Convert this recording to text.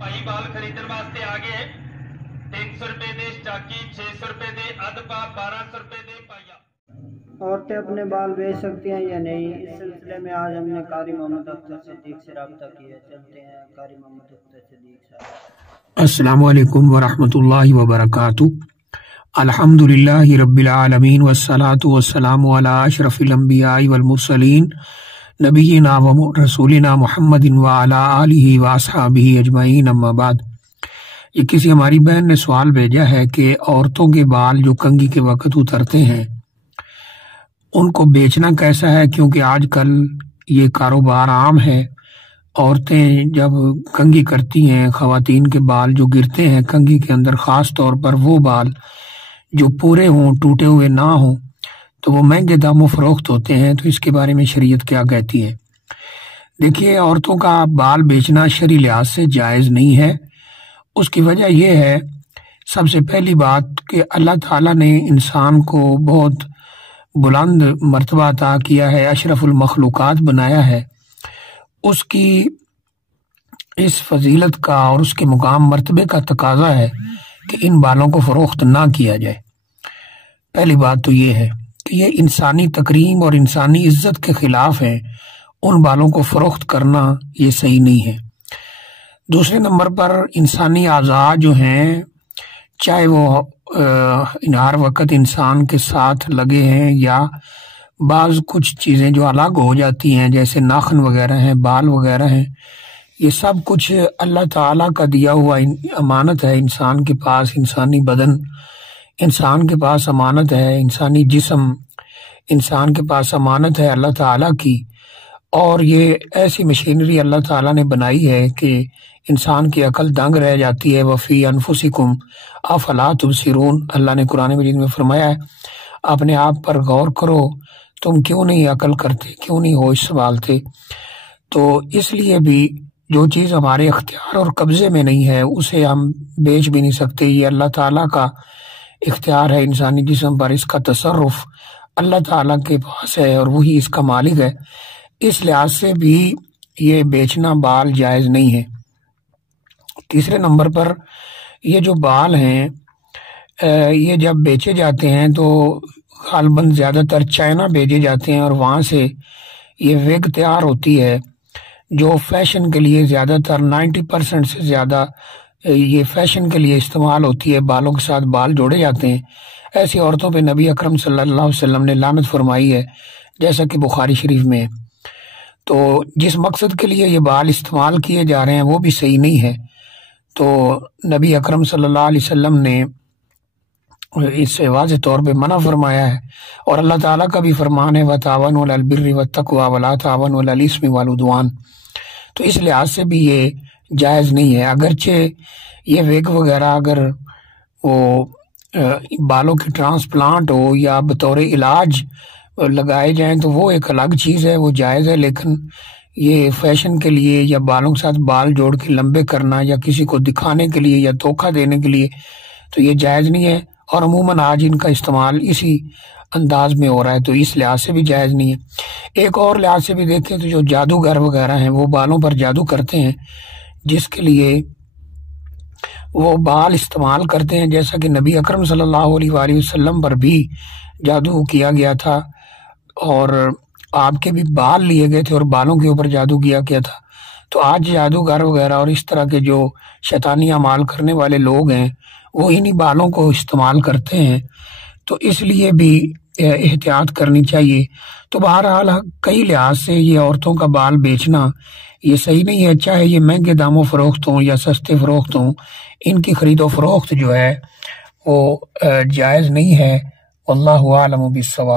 ਭਾਈ ਬਾਲ ਖਰੀਦਣ ਵਾਸਤੇ ਆ ਗਏ 300 रुपए दे स्टाकी 600 रुपए दे अधपा 1200 रुपए दे पाया। औरतें अपने बाल बेच सकती हैं या नहीं, इस सिलसिले में आज हमने कारी मोहम्मद अख्तर सिद्दीक से रब्ता किया। चलते हैं कारी मोहम्मद अख्तर सिद्दीक साहब। अस्सलामु अलैकुम वरहमतुल्लाहि वबरकातुहू। अल्हम्दुलिल्लाहि रब्बिल आलमीन वस्सलातु वस्सलामु अला अशरफिल अंबियाइ वल मुरसलीन नबियिना व रसूलिना मुहम्मदिन व अला आलिहि व अस्हाबिहि अजमईन, अम्मा बाद। ये किसी हमारी बहन ने सवाल भेजा है कि औरतों के बाल जो कंघी के वक्त उतरते हैं उनको बेचना कैसा है, क्योंकि आजकल ये कारोबार आम है। औरतें जब कंघी करती हैं, खवातीन के बाल जो गिरते हैं कंघी के अंदर, ख़ास तौर पर वो बाल जो पूरे हों, टूटे हुए ना हों, तो वो महंगे दामों फरोख्त होते हैं। तो इसके बारे में शरीयत क्या कहती है? देखिए, औरतों का बाल बेचना शरई लिहाज से जायज़ नहीं है। उसकी वजह यह है, सबसे पहली बात, कि अल्लाह ताला ने इंसान को बहुत बुलंद मर्तबा अता किया है, अशरफुल मखलूकात बनाया है। उसकी इस फजीलत का और उसके मुकाम मर्तबे का तकाजा है कि इन बालों को फ़रोख्त ना किया जाए। पहली बात तो ये है कि ये इंसानी तकरीम और इंसानी इज्जत के ख़िलाफ़ है। उन बालों को फ़रोख्त करना ये सही नहीं है। दूसरे नंबर पर इंसानी आज़ा जो हैं, चाहे वो हर वक्त इंसान के साथ लगे हैं या बाज़ कुछ चीज़ें जो अलग हो जाती हैं, जैसे नाखून वगैरह हैं, बाल वगैरह हैं, ये सब कुछ अल्लाह ताला का दिया हुआ अमानत है इंसान के पास। इंसानी बदन इंसान के पास अमानत है, इंसानी जिस्म इंसान के पास अमानत है अल्लाह ताला की। और ये ऐसी मशीनरी अल्लाह ताला ने बनाई है कि इंसान की अकल दंग रह जाती है। वफ़ी अनफुसिकुम अफला तुबसिरून, अल्लाह ने कुरान मजीद में फरमाया है, अपने आप पर गौर करो, तुम क्यों नहीं अकल करते, क्यों नहीं होश संभालते। तो इसलिए भी जो चीज़ हमारे इख्तियार और कब्ज़े में नहीं है उसे हम बेच भी नहीं सकते। ये अल्लाह ताला का इख्तियार है इंसानी जिस्म पर, इसका तसर्रुफ अल्लाह ताला के पास है और वही इसका मालिक है। इस लिहाज से भी ये बेचना बाल जायज़ नहीं है। तीसरे नंबर पर ये जो बाल हैं, ये जब बेचे जाते हैं तो गालबन ज़्यादातर चाइना भेजे जाते हैं और वहाँ से ये विग तैयार होती है जो फैशन के लिए ज़्यादातर 90% से ज़्यादा ये फैशन के लिए इस्तेमाल होती है। बालों के साथ बाल जोड़े जाते हैं। ऐसी औरतों पे नबी अकरम सल्लल्लाहु अलैहि वसल्लम ने लानत फरमाई है, जैसा कि बुखारी शरीफ में है। तो जिस मकसद के लिए ये बाल इस्तेमाल किए जा रहे हैं वो भी सही नहीं है। तो नबी अकरम सल्लल्लाहु अलैहि वसल्लम ने इससे वाज़ेह तौर पे मना फरमाया है। और अल्लाह ताला का भी फरमान है, वतावनु अलल बिर्रि वत्तक़वा वला तावनु अलल इस्मि वल उद्वान। तो इस लिहाज से भी ये जायज़ नहीं है। अगरचे ये विग वगैरह अगर वो बालों की ट्रांसप्लांट हो या बतौर इलाज लगाए जाएं तो वो एक अलग चीज़ है, वो जायज़ है। लेकिन ये फैशन के लिए या बालों के साथ बाल जोड़ के लंबे करना या किसी को दिखाने के लिए या धोखा देने के लिए, तो ये जायज़ नहीं है। और अमूमन आज इनका इस्तेमाल इसी अंदाज में हो रहा है, तो इस लिहाज से भी जायज़ नहीं है। एक और लिहाज से भी देखें तो जो जादूगर वगैरह हैं वो बालों पर जादू करते हैं, जिसके लिए वो बाल इस्तेमाल करते हैं, जैसा कि नबी अकरम सल्लल्लाहु अलैहि वसल्लम पर भी जादू किया गया था और आपके भी बाल लिए गए थे और बालों के ऊपर जादू किया गया था। तो आज जादूगर वगैरह और इस तरह के जो शैतानी अमाल करने वाले लोग हैं वो इन्हीं बालों को इस्तेमाल करते हैं। तो इसलिए भी एहतियात करनी चाहिए। तो बहरहाल कई लिहाज से ये औरतों का बाल बेचना ये सही नहीं है, चाहे ये महंगे दामों फरोख्त हों या सस्ते फरोख्त हों। इनकी खरीदो फरोख्त जो है वो जायज़ नहीं है। वल्लाहु आलम बिस्सवाब।